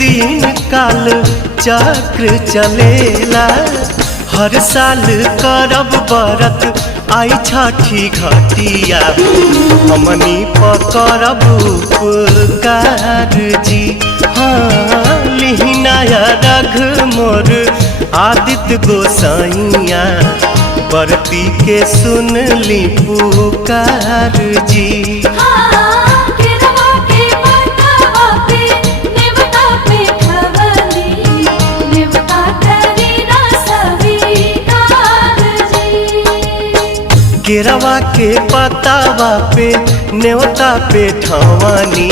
दिन काल चक्र चलेला। हर साल करब बरत आई छठी घटिया, हमनी पकड़ब उपकार जी। हाँ लिहिनाया रघ मोर आदित्य गोसाइया, बरती के सुन ली पुकार जी। केरवा के पतावा पे न्योता पे ठवानी।